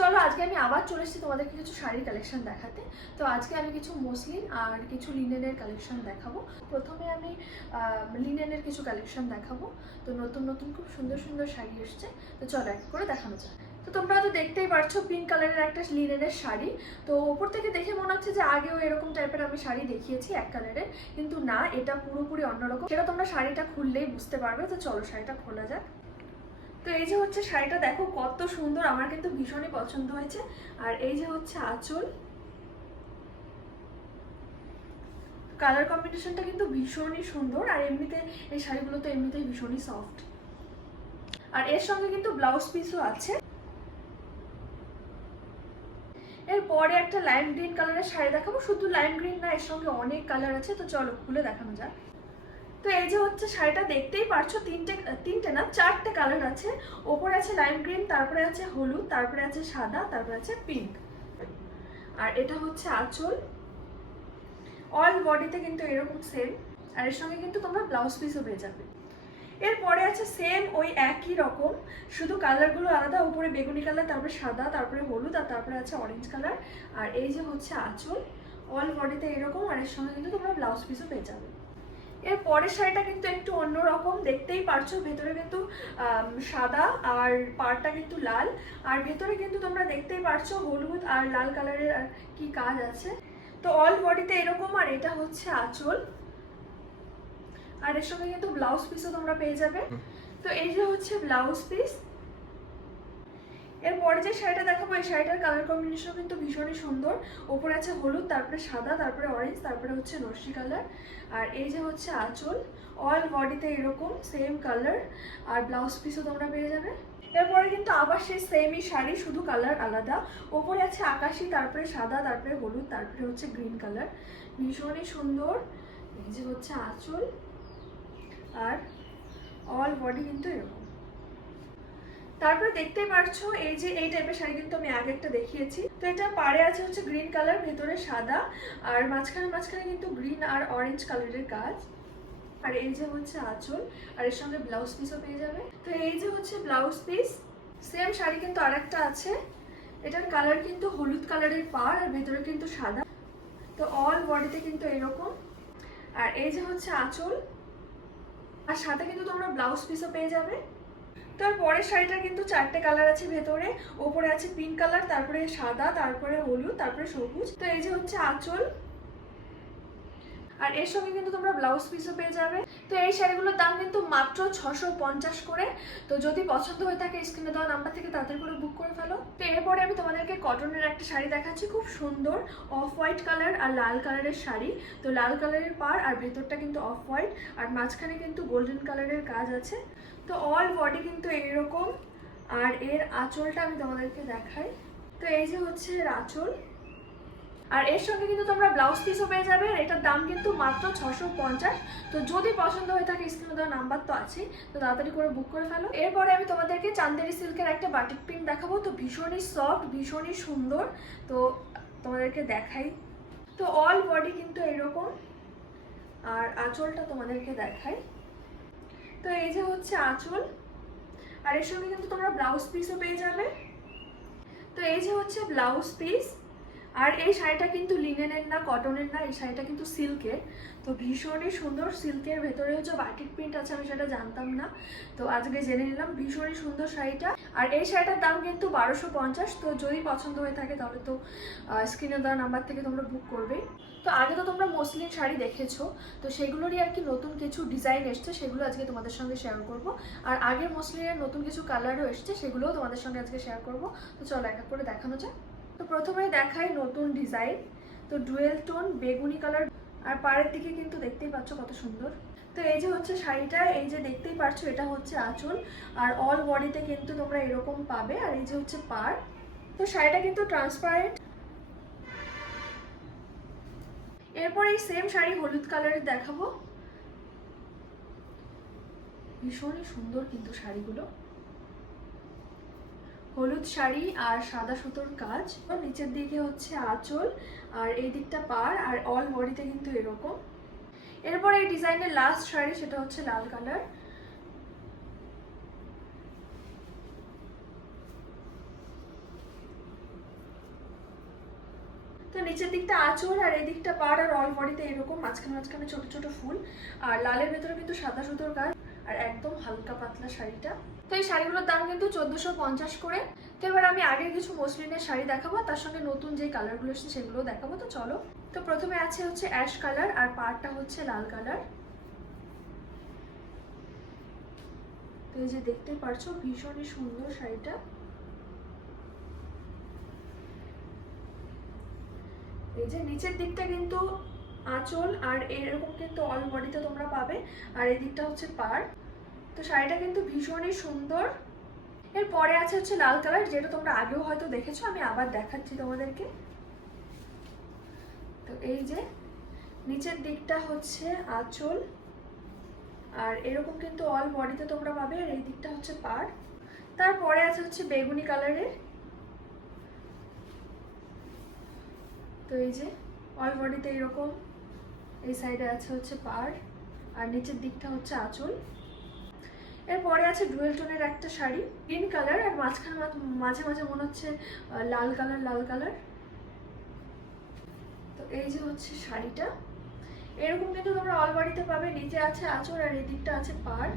চলো, আজকে আমি আবার চলে এসেছি তোমাদেরকে কিছু শাড়ির কালেকশন দেখাতে। তো আজকে আমি কিছু মসলিন আর কিছু লিনেনের কালেকশন দেখাবো। প্রথমে আমি লিনেনের কিছু কালেকশন দেখাবো। তো নতুন নতুন খুব সুন্দর সুন্দর শাড়ি এসছে। তো চলো, এক করে দেখানো যাক। তো তোমরা তো দেখতেই পারছ পিঙ্ক কালারের একটা লিনেনের শাড়ি। তো ওপর থেকে দেখে মনে হচ্ছে যে আগেও এরকম টাইপের আমি শাড়ি দেখিয়েছি এক কালারের কিন্তু না, এটা পুরোপুরি অন্যরকম। সেটা তোমরা শাড়িটা খুললেই বুঝতে পারবে। তো চলো, শাড়িটা খোলা যাক। তো এই যে হচ্ছে শাড়িটা, দেখো কত সুন্দর, আমার কিন্তু ভীষণই পছন্দ হয়েছে। আর এই যে হচ্ছে আঁচল কালার কম্বিনেশনটা কিন্তু ভীষণই সুন্দর, আর এমনিতে এই শাড়িগুলো তো এমনিতেই ভীষণই সফট আর এর সঙ্গে কিন্তু ব্লাউজ পিসও আছে। এরপরে একটা লাইম গ্রিন কালারের শাড়ি দেখাবো, শুধু লাইম গ্রিন না, এর সঙ্গে অনেক কালার আছে, তো চলো খুলে দেখানো যাক। তো এই যে হচ্ছে শাড়িটা দেখতেই পারছ, তিনটে তিনটে না, চারটে কালার আছে। ওপরে আছে লাইম গ্রিন তারপরে আছে হলুদ, তারপরে আছে সাদা, তারপরে আছে পিঙ্ক আর এটা হচ্ছে আঁচল। অল বডিতে কিন্তু এরকম সেম আর এর সঙ্গে কিন্তু তোমরা ব্লাউজ পিসও পেয়ে যাবে। এরপরে আছে সেম ওই একই রকম, শুধু কালারগুলো আলাদা উপরে বেগুনি কালার তারপরে সাদা, তারপরে হলুদ, আর তারপরে আছে অরেঞ্জ কালার আর এই যে হচ্ছে আঁচল অল বডিতে এরকম, আর এর সঙ্গে কিন্তু তোমরা ব্লাউজ পিসও পেয়ে যাবে। এর পরের শাড়িটা কিন্তু একটু অন্যরকম দেখতেই পারছ ভেতরে কিন্তু সাদা আর পাড়টা কিন্তু লাল। আর ভেতরে কিন্তু তোমরা দেখতেই পারছ হলুদ আর লাল কালারের আর কি কাজ আছে। তো অল বডিতে এরকম আর এটা হচ্ছে আঁচল। আর এর সঙ্গে কিন্তু ব্লাউজ পিসও তোমরা পেয়ে যাবে। তো এই যে হচ্ছে ব্লাউজ পিস এরপরে যে শাড়িটা দেখাবো, এই শাড়িটার কালার কম্বিনেশন কিন্তু ভীষণই সুন্দর। ওপরে আছে হলুদ, তারপরে সাদা, তারপরে অরেঞ্জ তারপরে হচ্ছে নস্যি কালার আর এই যে হচ্ছে আঁচল অল বডিতে এরকম সেম কালার আর ব্লাউজ পিসও তোমরা পেয়ে যাবে। এরপরে কিন্তু আবার সেই সেমই শাড়ি, শুধু কালার আলাদা। ওপরে আছে আকাশি, তারপরে সাদা, তারপরে হলুদ, তারপরে হচ্ছে গ্রিন কালার ভীষণই সুন্দর। এই যে হচ্ছে আঁচল। আর অল বডি কিন্তু এরকম। তারপরে দেখতেই পারছ, এই যে এই টাইপের শাড়ি কিন্তু আমি আগে একটা দেখিয়েছি। তো এটা পাড়ে আছে হচ্ছে গ্রিন কালার ভেতরে সাদা, আর মাঝখানে মাঝখানে কিন্তু গ্রিন আর অরেঞ্জ কালারের কাজ। আর এই যে হচ্ছে আঁচল, আর এর সঙ্গে ব্লাউজ পিসও পেয়ে যাবে। তো এই যে হচ্ছে ব্লাউজ পিস সেম শাড়ি কিন্তু আরেকটা আছে। এটার কালার কিন্তু হলুদ কালারের পাড়, আর ভেতরে কিন্তু সাদা। তো অল বডিতে কিন্তু এরকম। আর এই যে হচ্ছে আঁচল, আর সাথে কিন্তু তোমরা ব্লাউজ পিসও পেয়ে যাবে। তার পরের শাড়িটা কিন্তু চারটে কালার আছে ভেতরে। ওপরে আছে পিঙ্ক কালার তারপরে সাদা, তারপরে হলুদ, তারপরে সবুজ। তো এই যে হচ্ছে আঁচল আর এর সঙ্গে কিন্তু তোমরা ব্লাউজ পিসও পেয়ে যাবে। তো এই শাড়িগুলোর দাম কিন্তু মাত্র ছশো পঞ্চাশ করে। তো যদি পছন্দ হয়ে থাকে স্ক্রিনে দেওয়া নাম্বার থেকে তাদের করে বুক করে ফেলো। তো এরপরে আমি তোমাদেরকে কটনের একটা শাড়ি দেখাচ্ছি, খুব সুন্দর অফ হোয়াইট কালার আর লাল কালারের শাড়ি। তো লাল কালারের পার আর ভেতরটা কিন্তু অফ হোয়াইট আর মাঝখানে কিন্তু গোল্ডেন কালারের কাজ আছে। তো অল বডি কিন্তু এইরকম আর এর আঁচলটা আমি তোমাদেরকে দেখাই। তো এই যে হচ্ছে এর আঁচল। আর এর সঙ্গে কিন্তু তোমরা ব্লাউজ পিসও পেয়ে যাবে, আর এটার দাম কিন্তু মাত্র ছশো পঞ্চাশ। তো যদি পছন্দ হয়ে থাকে স্ক্রিনে দেওয়া নাম্বার তো আছে তো তাড়াতাড়ি করে বুক করে ফেলো। এরপরে আমি তোমাদেরকে চান্দেরি সিল্কের একটা বাটিক প্রিন্ট দেখাবো, তো ভীষণই সফট ভীষণই সুন্দর। তো তোমাদেরকে দেখাই। তো অল বডি কিন্তু এরকম। আর আঁচলটা তোমাদেরকে দেখাই। তো এই যে হচ্ছে আঁচল। আর এর সঙ্গে কিন্তু তোমরা ব্লাউজ পিসও পেয়ে যাবে। তো এই যে হচ্ছে ব্লাউজ পিস আর এই শাড়িটা কিন্তু লিনেনের না কটনের না, এই শাড়িটা কিন্তু সিল্কের তো ভীষণই সুন্দর সিল্কের ভেতরে হচ্ছে বাটিক প্রিন্ট আছে আমি সেটা জানতাম না। তো আজকে জেনে নিলাম, ভীষণই সুন্দর শাড়িটা। আর এই শাড়িটার দাম কিন্তু বারোশো পঞ্চাশ, তো যদি পছন্দ হয়ে থাকে তাহলে তো স্ক্রিনে দেওয়া নাম্বার থেকে তোমরা বুক করবে। তো আগে তো তোমরা মসলিন শাড়ি দেখেছ, তো সেগুলোরই আর কি নতুন কিছু ডিজাইন এসছে, সেগুলো আজকে তোমাদের সঙ্গে শেয়ার করব। আর আগের মসলিনের নতুন কিছু কালারও এসছে, সেগুলোও তোমাদের সঙ্গে আজকে শেয়ার করব। তো চলো এক এক করে দেখানো যাক। তো প্রথমে দেখাই নতুন ডিজাইন। তো ডুয়েল টোন, বেগুনি কালার, আর পাড়ের দিকে কিন্তু দেখতেই পাচ্ছ কত সুন্দর। তো এই যে হচ্ছে শাড়িটা, এই যে দেখতেই পাচ্ছ এটা হচ্ছে আঁচল। আর অল বডিতে কিন্তু তোমরা এরকম পাবে। আর এই যে হচ্ছে পাড়। তো শাড়িটা কিন্তু ট্রান্সপারেন্ট এরপর এই সেম শাড়ি হলুদ কালারের দেখাবো। ভীষণই সুন্দর কিন্তু শাড়িগুলো। হলুদ শাড়ি আর সাদা সুতোর কাজ। নিচের দিকে হচ্ছে আঁচল আর এই দিকটা পার আর অল বডিতে কিন্তু এরকম। এরপর এই ডিজাইনের লাস্ট শাড়ি সেটা হচ্ছে লাল কালার। তো নিচের দিকটা আঁচল আর এই দিকটা পাড় আর অল বডিতে এরকম, মাঝখানে মাঝখানে ছোট ছোট ফুল। আর লালের ভেতরে কিন্তু সাদা সুতোর কাজ। আর একদম হালকা পাতলা শাড়িটা। তো এই শাড়িগুলোর দাম কিন্তু চোদ্দোশো পঞ্চাশ করে। তো এবার আমি আগের কিছু মসলিনের শাড়ি দেখাবো তার সঙ্গে নতুন যে কালারগুলো এসেছে সেগুলো দেখাবো। তো চলো। তো প্রথমে আছে হচ্ছে অ্যাশ কালার আর পাড়টা হচ্ছে লাল কালার তো এই যে দেখতে পারছ, ভীষণই সুন্দর শাড়িটা। এই যে নিচের দিকটা কিন্তু আঁচল আর এরকম কিন্তু অল বডিতে তোমরা পাবে। আর এই দিকটা হচ্ছে পার তো শাড়িটা কিন্তু ভীষণই সুন্দর। এর পরে আছে হচ্ছে লাল কালার, যেটা তোমরা আগেও হয়তো দেখেছ, আমি আবার দেখাচ্ছি তোমাদেরকে। তো এই যে, নিচের দিকটা হচ্ছে আঁচল। আর এরকম কিন্তু অল বডিতে তোমরা পাবে, আর এই দিকটা হচ্ছে পার তারপরে আছে হচ্ছে বেগুনি কালারের তো এই যে অল বডিতে এরকম। এই সাইডে আছে হচ্ছে পাড়, আর নিচের দিকটা হচ্ছে আঁচল। এরপরে আছে ডুয়েল টোনের একটা শাড়ি, গ্রিন কালার, আর মাঝখানে মাঝ- মাঝে মনে হচ্ছে লাল কালার লাল কালার। তো এই যে হচ্ছে শাড়িটা। এরকম কিন্তু তোমরা অল বডিতে পাবে, নিচে আছে আঁচল, আর এই দিকটা আছে পাড়।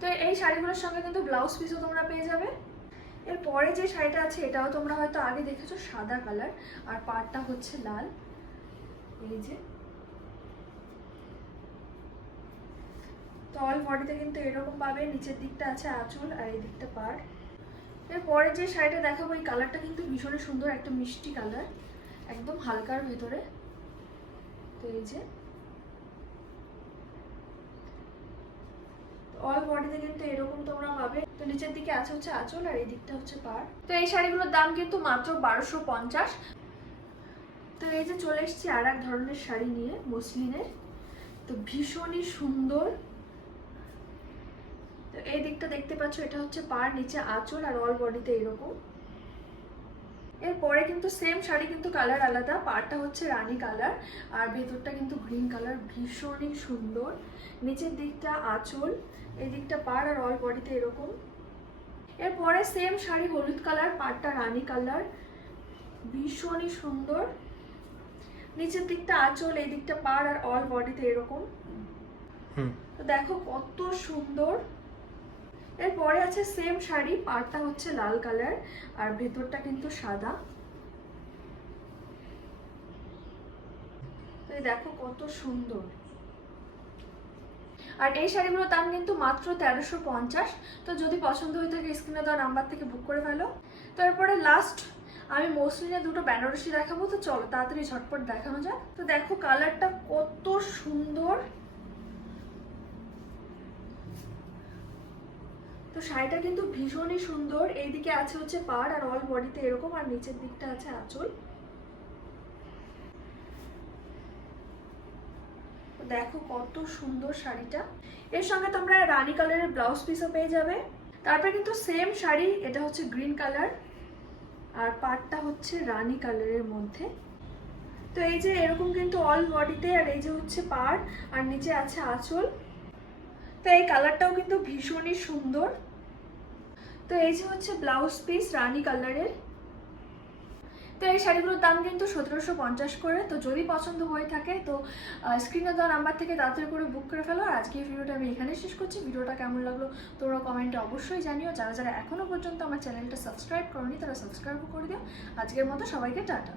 তো এই শাড়িগুলোর সঙ্গে কিন্তু ব্লাউজ পিসও তোমরা পেয়ে যাবে। এরপরে যে শাড়িটা আছে, এটাও তোমরা হয়তো আগে দেখেছ, সাদা কালার, আর পাড়টা হচ্ছে লাল। এই যে। তো অল বডিতে কিন্তু এরকম পাবে নিচের দিকটা আছে আঁচল আর এই দিকটা পাড়। এরপরে যে শাড়িটা দেখাবো, এই কালারটা কিন্তু ভীষণই সুন্দর, একটা মিষ্টি কালার, একদম হালকার ভেতরে। তো এই যে। অল বডিতে কিন্তু এরকম তোমরা পাবে। তো নিচের দিকে আছে হচ্ছে আঁচল আর এই দিকটা হচ্ছে পাড়। তো এই শাড়িগুলোর দাম কিন্তু মাত্র বারোশো পঞ্চাশ। তো এই যে চলে এসেছি আর এক ধরনের শাড়ি নিয়ে মসলিনের। তো ভীষণই সুন্দর তো এই দিকটা দেখতে পাচ্ছ এটা হচ্ছে পাড় নিচে আঁচল আর অল বডিতে এরকম। এরপরে কিন্তু সেম শাড়ি কিন্তু কালার আলাদা পাড়টা হচ্ছে রানী কালার আর ভেতরটা কিন্তু গ্রিন কালার ভীষণই সুন্দর। নিচের দিকটা আঁচল এই দিকটা পাড় আর অল বডিতে এরকম। এরপরে সেম শাড়ি হলুদ কালার পাড়টা রানী কালার ভীষণই সুন্দর। নিচের দিকটা আঁচল এই দিকটা পাড় আর অল বডিতে এরকম। তো দেখো কত সুন্দর। এরপরে আছে সেম শাড়ি পাড়টা হচ্ছে লাল কালার আর ভেতরটা কিন্তু সাদা। তো দেখো কত সুন্দর। আর এই শাড়িগুলোর দাম কিন্তু মাত্র তেরোশো পঞ্চাশ। তো যদি পছন্দ হয়ে থাকে স্ক্রিনে দেওয়া নাম্বার থেকে বুক করে ফেলো। তো এরপরে লাস্ট আমি মসলিনের দুটো বেনারসি দেখাবো, তো চলো তাড়াতাড়ি ঝটপট দেখানো যাক। তো দেখো কালারটা কত সুন্দর। তো শাড়িটা কিন্তু ভীষণই সুন্দর। এইদিকে আছে হচ্ছে পাড় আর অল বডিতে এরকম, আর নিচের দিকটা আছে আঁচল। দেখো কত সুন্দর শাড়িটা। এর সঙ্গে তোমরা রানী কালারের ব্লাউজ পিসও পেয়ে যাবে। তারপরে কিন্তু সেম শাড়ি, এটা হচ্ছে গ্রিন কালার আর পাড়টা হচ্ছে রানী কালারের মধ্যে। তো এই যে এরকম কিন্তু অল বডিতে আর এই যে হচ্ছে পাড়, আর নিচে আছে আঁচল। তো এই কালারটাও কিন্তু ভীষণই সুন্দর। তো এই যে হচ্ছে ব্লাউজ পিস রানি কালারের তো এই শাড়িগুলোর দাম কিন্তু সতেরোশো পঞ্চাশ করে। তো যদি পছন্দ হয়ে থাকে, তো স্ক্রিনে দেওয়া নাম্বার থেকে তাড়াতাড়ি করে বুক করে ফেলো। আর আজকে ভিডিওটা আমি এখানে শেষ করছি। ভিডিওটা কেমন লাগল তোমরা কমেন্টে অবশ্যই জানিও। যারা যারা এখনও পর্যন্ত আমার চ্যানেলটা সাবস্ক্রাইব করনি, তারা সাবস্ক্রাইবও করে দিও। আজকের মতো সবাইকে টাটা।